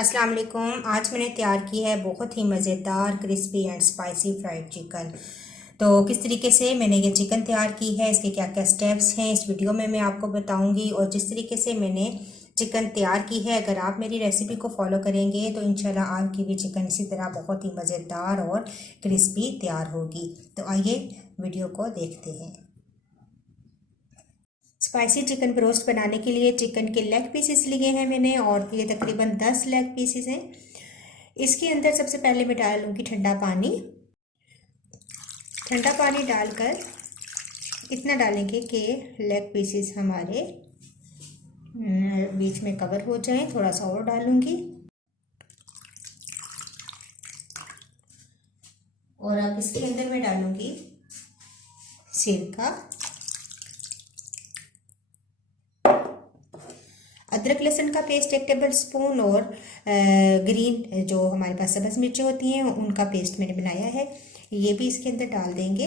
अस्सलाम वालेकुम। आज मैंने तैयार की है बहुत ही मज़ेदार crispy and spicy fried chicken. तो किस तरीके से मैंने ये चिकन तैयार की है, इसके क्या क्या स्टेप्स हैं, इस वीडियो में मैं आपको बताऊंगी। और जिस तरीके से मैंने चिकन तैयार की है, अगर आप मेरी रेसिपी को फॉलो करेंगे तो इंशाल्लाह आपकी भी चिकन इसी तरह बहुत ही मज़ेदार और क्रिस्पी तैयार होगी। तो आइए वीडियो को देखते हैं। स्पाइसी चिकन ब्रोस्ट बनाने के लिए चिकन के लेग पीसेस लिए हैं मैंने, और ये तकरीबन 10 लेग पीसेस हैं। इसके अंदर सबसे पहले मैं डालूंगी ठंडा पानी। ठंडा पानी डालकर इतना डालेंगे कि लेग पीसेस हमारे बीच में कवर हो जाएं। थोड़ा सा और डालूंगी, और अब इसके अंदर मैं डालूंगी सिरका, अदरक लहसुन का पेस्ट 1 टेबल स्पून, और ग्रीन जो हमारे पास सब्ज़ मिर्चें होती हैं उनका पेस्ट मैंने बनाया है, ये भी इसके अंदर डाल देंगे।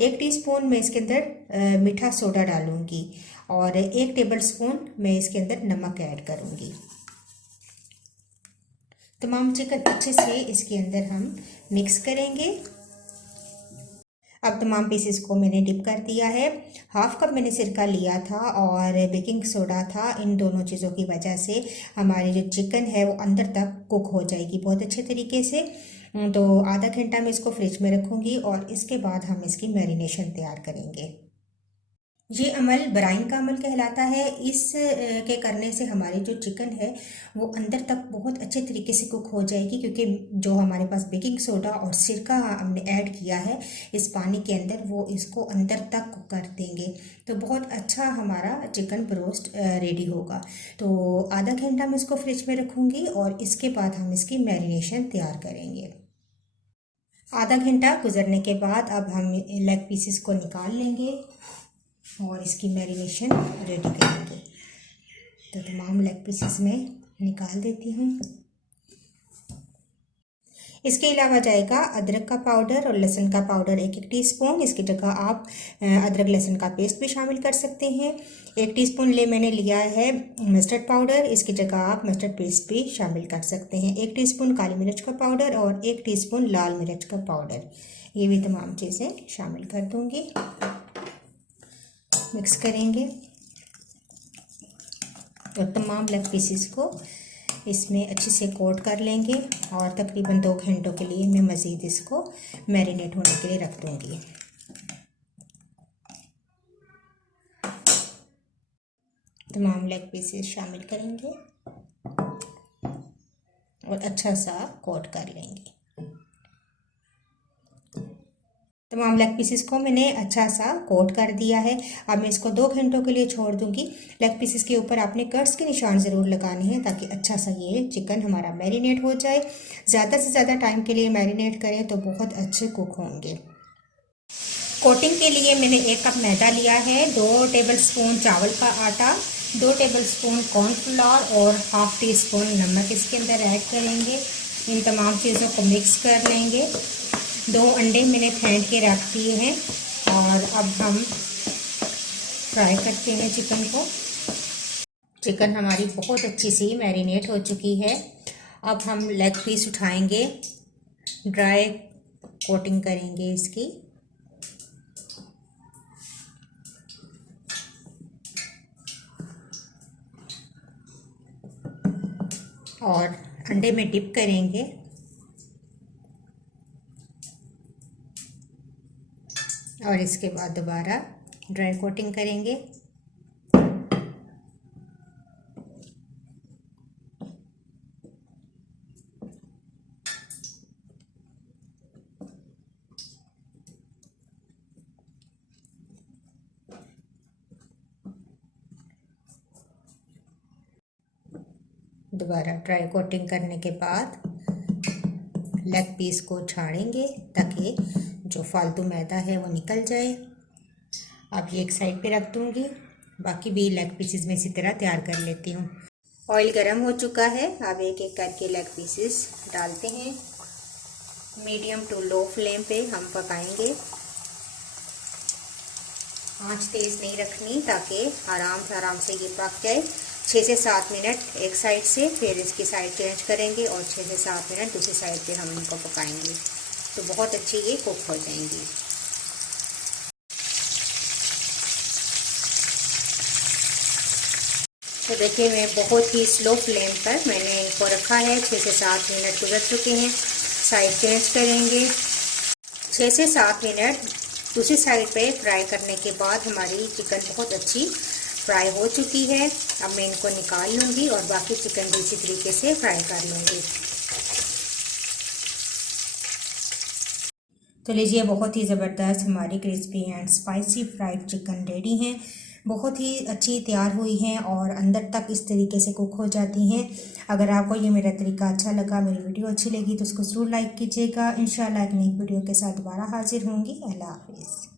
1 टीस्पून मैं इसके अंदर मीठा सोडा डालूंगी, और 1 टेबल स्पून मैं इसके अंदर नमक ऐड करूंगी। तमाम चिकन अच्छे से इसके अंदर हम मिक्स करेंगे। अब तमाम पीसेस को मैंने डिप कर दिया है। 1/2 कप मैंने सिरका लिया था और बेकिंग सोडा था। इन दोनों चीज़ों की वजह से हमारी जो चिकन है वो अंदर तक कुक हो जाएगी बहुत अच्छे तरीके से। तो आधा घंटा मैं इसको फ्रिज में रखूँगी और इसके बाद हम इसकी मैरिनेशन तैयार करेंगे। ये अमल ब्राइन का अमल कहलाता है। इस के करने से हमारी जो चिकन है वो अंदर तक बहुत अच्छे तरीके से कुक हो जाएगी, क्योंकि जो हमारे पास बेकिंग सोडा और सिरका हमने ऐड किया है इस पानी के अंदर, वो इसको अंदर तक कुक कर देंगे। तो बहुत अच्छा हमारा चिकन ब्रोस्ट रेडी होगा। तो आधा घंटा मैं इसको फ्रिज में रखूँगी और इसके बाद हम इसकी मैरिनेशन तैयार करेंगे। आधा घंटा गुजरने के बाद अब हम लेग पीसेस को निकाल लेंगे और इसकी मैरिनेशन रेडी करेंगे। तो तमाम लेग पीसेस में निकाल देती हूँ। इसके अलावा जाएगा अदरक का पाउडर और लहसुन का पाउडर 1-1 टीस्पून। इसकी जगह आप अदरक लहसुन का पेस्ट भी शामिल कर सकते हैं। 1 टीस्पून मैंने लिया है मस्टर्ड पाउडर, इसकी जगह आप मस्टर्ड पेस्ट भी शामिल कर सकते हैं। 1 टीस्पून काली मिर्च का पाउडर और 1 टीस्पून लाल मिर्च का पाउडर, ये भी तमाम चीज़ें शामिल कर दूँगी। मिक्स करेंगे और तमाम लेग पीसेस को इसमें अच्छे से कोट कर लेंगे, और तकरीबन 2 घंटों के लिए मैं मज़ीद इसको मैरिनेट होने के लिए रख दूँगी। तमाम लेग पीसेस शामिल करेंगे और अच्छा सा कोट कर लेंगे। तमाम लेग पीसेस को मैंने अच्छा सा कोट कर दिया है। अब मैं इसको 2 घंटों के लिए छोड़ दूंगी। लेग पीसेस के ऊपर आपने कट्स के निशान ज़रूर लगाने हैं ताकि अच्छा सा ये चिकन हमारा मैरिनेट हो जाए। ज़्यादा से ज़्यादा टाइम के लिए मैरिनेट करें तो बहुत अच्छे कुक होंगे। कोटिंग के लिए मैंने 1 कप मैदा लिया है, 2 टेबल स्पून चावल का आटा, 2 टेबल स्पून कॉर्नफ्लोर और 1/2 टीस्पून नमक इसके अंदर ऐड करेंगे। इन तमाम चीज़ों को मिक्स कर लेंगे। 2 अंडे मैंने फेंट के रख दिए हैं, और अब हम फ्राई करते हैं चिकन को। चिकन हमारी बहुत अच्छी सी मैरिनेट हो चुकी है। अब हम लेग पीस उठाएंगे, ड्राई कोटिंग करेंगे इसकी, और अंडे में डिप करेंगे, और इसके बाद दोबारा ड्राई कोटिंग करेंगे। दोबारा ड्राई कोटिंग करने के बाद लेग पीस को छाड़ेंगे ताकि जो फालतू मैदा है वो निकल जाए। अब ये एक साइड पे रख दूँगी, बाकी भी लेग पीसेस में इसी तरह तैयार कर लेती हूँ। ऑयल गरम हो चुका है, अब एक एक करके लेग पीसेस डालते हैं। मीडियम टू लो फ्लेम पे हम पकाएंगे। आंच तेज़ नहीं रखनी ताकि आराम से ये पक जाए। 6 से 7 मिनट एक साइड से, फिर इसकी साइड चेंज करेंगे और 6 से 7 मिनट दूसरी साइड पे हम इनको पकाएंगे, तो बहुत अच्छी ये कुक हो जाएंगी। तो देखिए मैं बहुत ही स्लो फ्लेम पर मैंने इनको रखा है। 6 से 7 मिनट गुजर चुके हैं। साइड चेंज करेंगे। 6 से 7 मिनट दूसरी साइड पे फ्राई करने के बाद हमारी चिकन बहुत अच्छी फ्राई हो चुकी है। अब मैं इनको निकाल लूँगी और बाकी चिकन भी इसी तरीके से फ्राई कर लूँगी। तो लीजिए बहुत ही ज़बरदस्त हमारी crispy and spicy fried chicken ready हैं। बहुत ही अच्छी तैयार हुई हैं और अंदर तक इस तरीके से कुक हो जाती हैं। अगर आपको ये मेरा तरीका अच्छा लगा, मेरी वीडियो अच्छी लगी तो उसको ज़रूर लाइक कीजिएगा। इंशाल्लाह एक नई वीडियो के साथ दोबारा हाजिर होंगी। अल्लाह हाफिज़।